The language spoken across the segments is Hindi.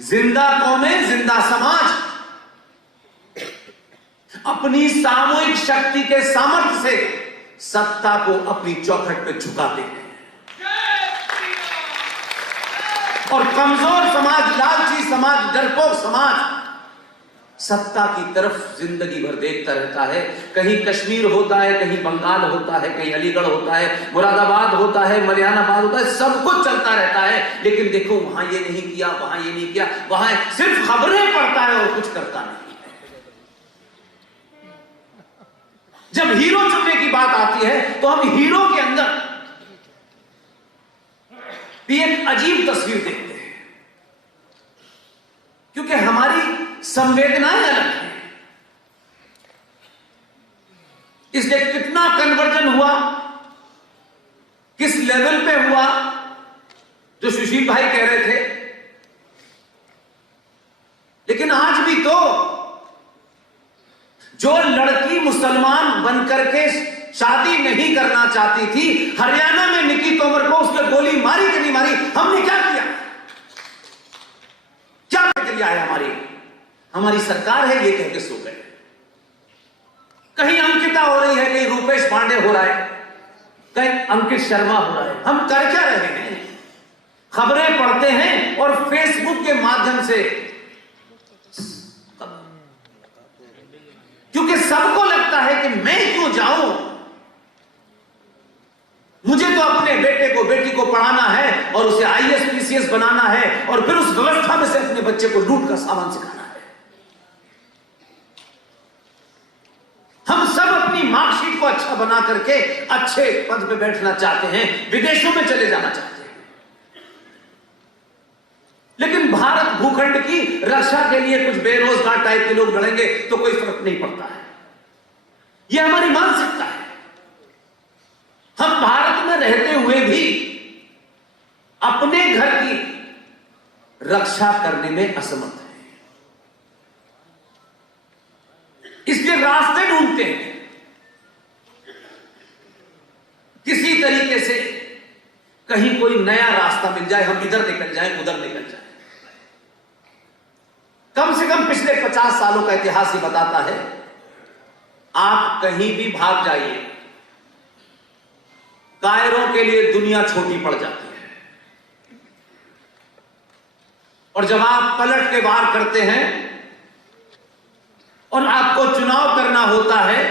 जिंदा कौमें, जिंदा समाज अपनी सामूहिक शक्ति के सामर्थ्य से सत्ता को अपनी चौखट पे झुकाते हैं और कमजोर समाज, लालची समाज, डरपोक समाज सत्ता की तरफ जिंदगी भर देखता रहता है। कहीं कश्मीर होता है, कहीं बंगाल होता है, कहीं अलीगढ़ होता है, मुरादाबाद होता है, मलियानाबाद होता है, सब कुछ चलता रहता है। लेकिन देखो वहां ये नहीं किया, वहां ये नहीं किया, वहां सिर्फ खबरें पढ़ता है और कुछ करता नहीं। जब हीरो चुनने की बात आती है तो हम हीरो के अंदर भी एक अजीब तस्वीर देखते हैं, क्योंकि हमारी संवेदनाएं अलग हैं। इसलिए कितना कन्वर्जन हुआ, किस लेवल पे हुआ, जो सुशील भाई कह रहे थे। लेकिन आज भी तो जो लड़की मुसलमान बनकर के शादी नहीं करना चाहती थी, हरियाणा में निकी तोमर को उसने गोली मारी कि नहीं मारी, हमने क्या किया? क्या प्रक्रिया है हमारी सरकार है ये कह के सो गए। कहीं अंकिता हो रही है, कहीं रूपेश पांडे हो रहा है, कहीं अंकित शर्मा हो रहा है। हम कर क्या रहे हैं? खबरें पढ़ते हैं और फेसबुक के माध्यम से, क्योंकि सबको लगता है कि मैं क्यों जाऊं, मुझे तो अपने बेटे को, बेटी को पढ़ाना है और उसे आईएएस पीसीएस बनाना है और फिर उस व्यवस्था में से अपने बच्चे को लूट का सामान सिखाना है। हम सब अपनी मार्कशीट को अच्छा बना करके अच्छे पद पे बैठना चाहते हैं, विदेशों में चले जाना चाहते हैं। लेकिन भारत भूखंड की रक्षा के लिए कुछ बेरोजगार टाइप के लोग लड़ेंगे तो कोई फर्क नहीं पड़ता है। यह हमारी मानसिकता है। हम भारत में रहते हुए भी अपने घर की रक्षा करने में असमर्थ हैं, इसलिए रास्ते ढूंढते हैं किसी तरीके से, कहीं कोई नया रास्ता मिल जाए, हम इधर निकल जाएं, उधर निकल जाएं। कम से कम पिछले 50 सालों का इतिहास ही बताता है, आप कहीं भी भाग जाइए, कायरों के लिए दुनिया छोटी पड़ जाती है। और जब आप पलट के वार करते हैं और आपको चुनाव करना होता है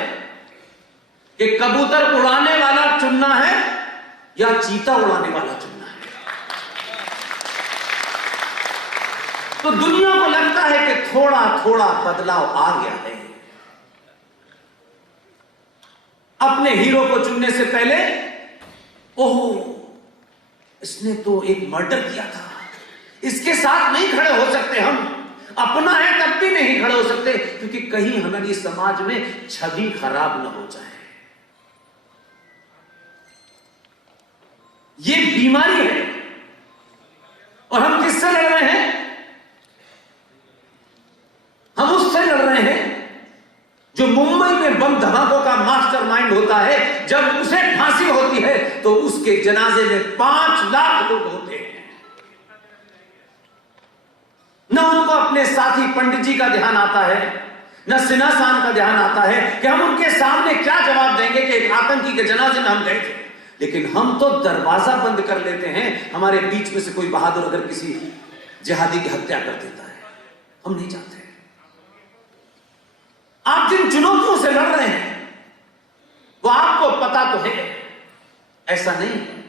कि कबूतर उड़ाने वाला चुनना है या चीता उड़ाने वाला चुनना है, तो दुनिया को लगता है कि थोड़ा थोड़ा बदलाव आ गया है। अपने हीरो को चुनने से पहले, ओहो इसने तो एक मर्डर किया था, इसके साथ नहीं खड़े हो सकते, हम अपना है तब भी नहीं खड़े हो सकते, क्योंकि कहीं हमारी समाज में छवि खराब न हो जाए। ये बीमारी है। और हम किससे लड़ रहे हैं? हम उससे लड़ रहे हैं जो मुंबई में बम धमाकों का मास्टरमाइंड होता है। जब उसे फांसी होती है तो उसके जनाजे में 5 लाख लोग होते हैं। न उनको अपने साथी पंडित जी का ध्यान आता है, न सिन्हा साहब का ध्यान आता है कि हम उनके सामने क्या जवाब देंगे कि एक आतंकी के जनाजे में हम गए थे। लेकिन हम तो दरवाजा बंद कर लेते हैं, हमारे बीच में से कोई बहादुर अगर किसी जिहादी की हत्या कर देता है, हम नहीं चाहते। आप जिन चुनौतियों से लड़ रहे हैं वो आपको पता तो है, ऐसा नहीं है।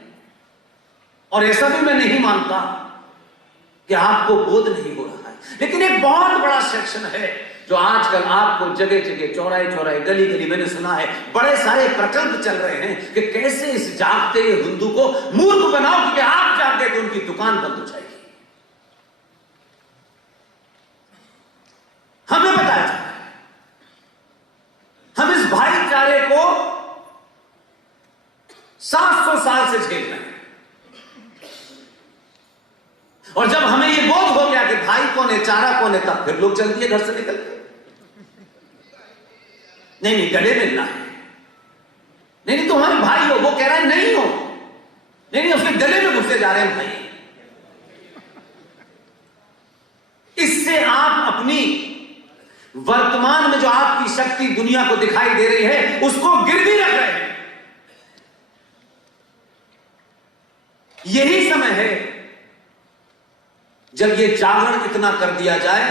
और ऐसा भी मैं नहीं मानता कि आपको बोध नहीं हो रहा है। लेकिन एक बहुत बड़ा सेक्शन है जो आजकल आपको जगह जगह, चौराहे चौराहे, गली गली, मैंने सुना है बड़े सारे प्रकल्प चल रहे हैं कि कैसे इस जागते हिंदू को मूर्ख बनाओ, क्योंकि आप जाग गए तो उनकी दुकान बंद हो जाएगी। हमें बताया जाए, हम इस भाईचारे को 700 साल से झेल रहे हैं। और जब हमें यह बोध हो गया कि भाई कौन है, चारा कौन है, तब फिर लोग चल दिए घर से निकल के। नहीं नहीं, गले मिलना है, नहीं नहीं तुम्हारे भाई हो, वो कह रहा है नहीं हो, नहीं नहीं उसके गले में घुसते जा रहे हैं भाई। इससे आप अपनी वर्तमान में जो आपकी शक्ति दुनिया को दिखाई दे रही है उसको गिरवी रख रहे हैं। यही समय है जब यह जागरण इतना कर दिया जाए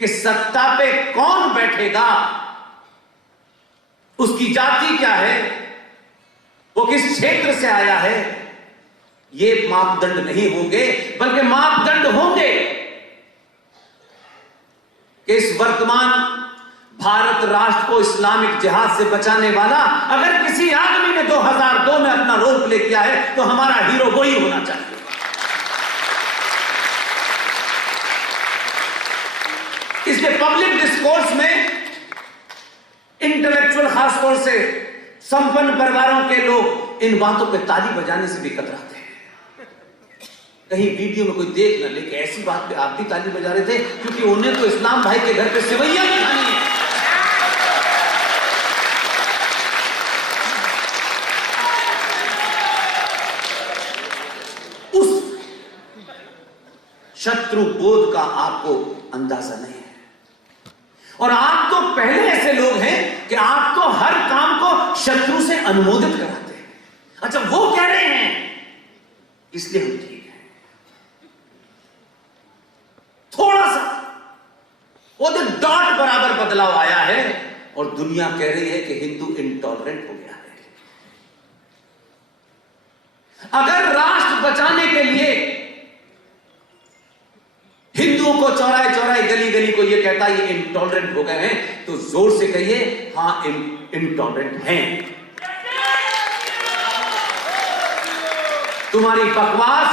कि सत्ता पे कौन बैठेगा, उसकी जाति क्या है, वो किस क्षेत्र से आया है, ये मापदंड नहीं होंगे, बल्कि मापदंड होंगे कि इस वर्तमान भारत राष्ट्र को इस्लामिक जिहाद से बचाने वाला अगर किसी आदमी ने 2002 में अपना रोल प्ले किया है तो हमारा हीरो वही होना चाहिए। इसलिए पब्लिक डिस्कोर्स में इंटेलेक्चुअल खासतौर से संपन्न परिवारों के लोग इन बातों पे ताली बजाने से भी कतराते हैं। कहीं वीडियो में कोई देख न ले कि ऐसी बात पे आप भी ताली बजा रहे थे, क्योंकि उन्हें तो इस्लाम भाई के घर पे सिवैया भी खानी है। उस शत्रु बोध का आपको अंदाजा नहीं है। और आप तो पहले ऐसे लोग हैं कि आप तो हर काम को शत्रु से अनुमोदित कराते हैं। अच्छा, वो कह रहे हैं इसलिए हम ठीक हैं। थोड़ा सा वो तो डॉट बराबर बदलाव आया है और दुनिया कह रही है कि हिंदू इंटॉलरेंट हो गया है। अगर राष्ट्र बचाने के लिए हिंदुओं को चौराहे चौराहे गली गली को यह कहता है ये इंटॉलरेंट हो गए हैं, तो जोर से कहिए हां इंटॉलरेंट हैं। तुम्हारी बकवास,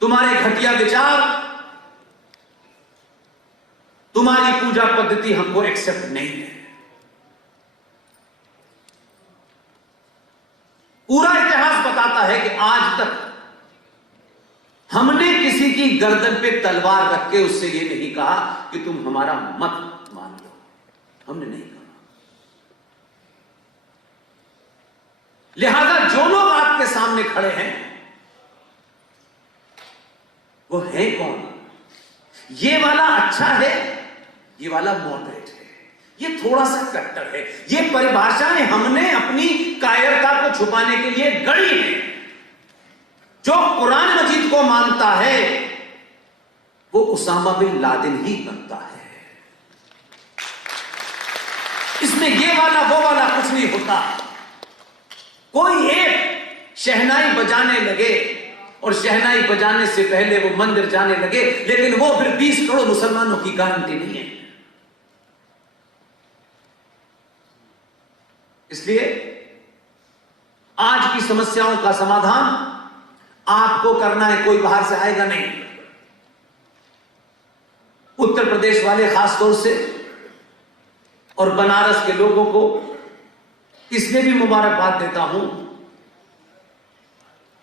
तुम्हारे घटिया विचार, तुम्हारी पूजा पद्धति हमको एक्सेप्ट नहीं है। पूरा इतिहास बताता है कि आज तक हमने किसी की गर्दन पे तलवार रख के उससे ये नहीं कहा कि तुम हमारा मत मान लो, हमने नहीं कहा। लिहाजा जो लोग आपके सामने खड़े हैं वो है कौन? ये वाला अच्छा है, ये वाला मॉडरेट है, ये थोड़ा सा कट्टर है। ये परिभाषाएं हमने अपनी कायरता को छुपाने के लिए गढ़ी है। जो कुरान मजीद को मानता है वो उसामा बिन लादेन ही बनता है। इसमें ये वाला वो वाला कुछ नहीं होता। कोई एक शहनाई बजाने लगे और शहनाई बजाने से पहले वो मंदिर जाने लगे, लेकिन वो फिर 20 करोड़ मुसलमानों की गारंटी नहीं है। इसलिए आज की समस्याओं का समाधान आपको करना है, कोई बाहर से आएगा नहीं। उत्तर प्रदेश वाले खासतौर से और बनारस के लोगों को इसलिए भी मुबारकबाद देता हूं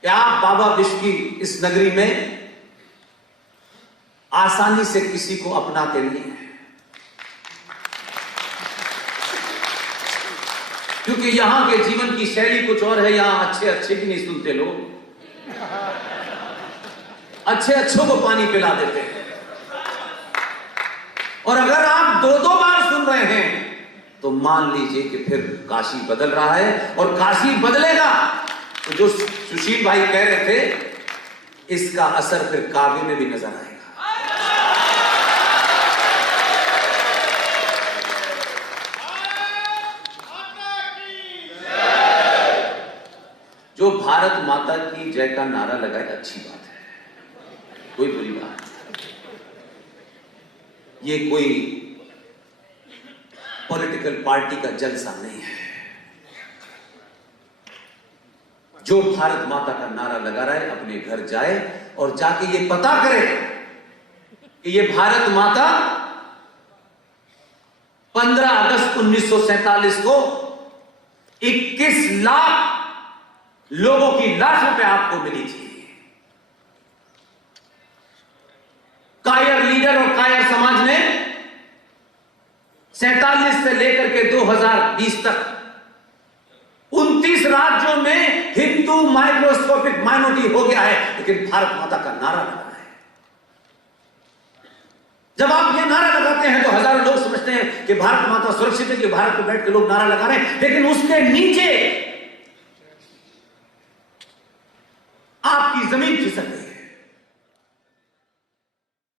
कि आप बाबा विश्व की इस नगरी में आसानी से किसी को अपनाते नहीं हैं, क्योंकि यहां के जीवन की शैली कुछ और है। यहां अच्छे अच्छे की नहीं सुनते लोग, अच्छे अच्छों को पानी पिला देते हैं। और अगर आप 2-2 बार सुन रहे हैं तो मान लीजिए कि फिर काशी बदल रहा है और काशी बदलेगा। तो जो सुशील भाई कह रहे थे, इसका असर फिर काव्य में भी नजर आएगा। जो भारत माता की जय का नारा लगाए, अच्छी बात है, कोई बुरी बात नहीं। ये कोई पॉलिटिकल पार्टी का जलसा नहीं है। जो भारत माता का नारा लगा रहा है अपने घर जाए और जाके ये पता करे कि ये भारत माता 15 अगस्त 1947 को 21 लाख लोगों की लाशों पे आपको मिली थी। कायर लीडर और कायर समाज ने 47 से लेकर के 2020 तक 29 राज्यों में हिंदू माइक्रोस्कोपिक माइनॉरिटी हो गया है, लेकिन भारत माता का नारा लगा है। जब आप ये नारा लगाते हैं तो हजारों लोग समझते हैं कि भारत माता सुरक्षित है, कि भारत में बैठ के लोग नारा लगा रहे हैं, लेकिन उसके नीचे आपकी जमीन खिसक गई।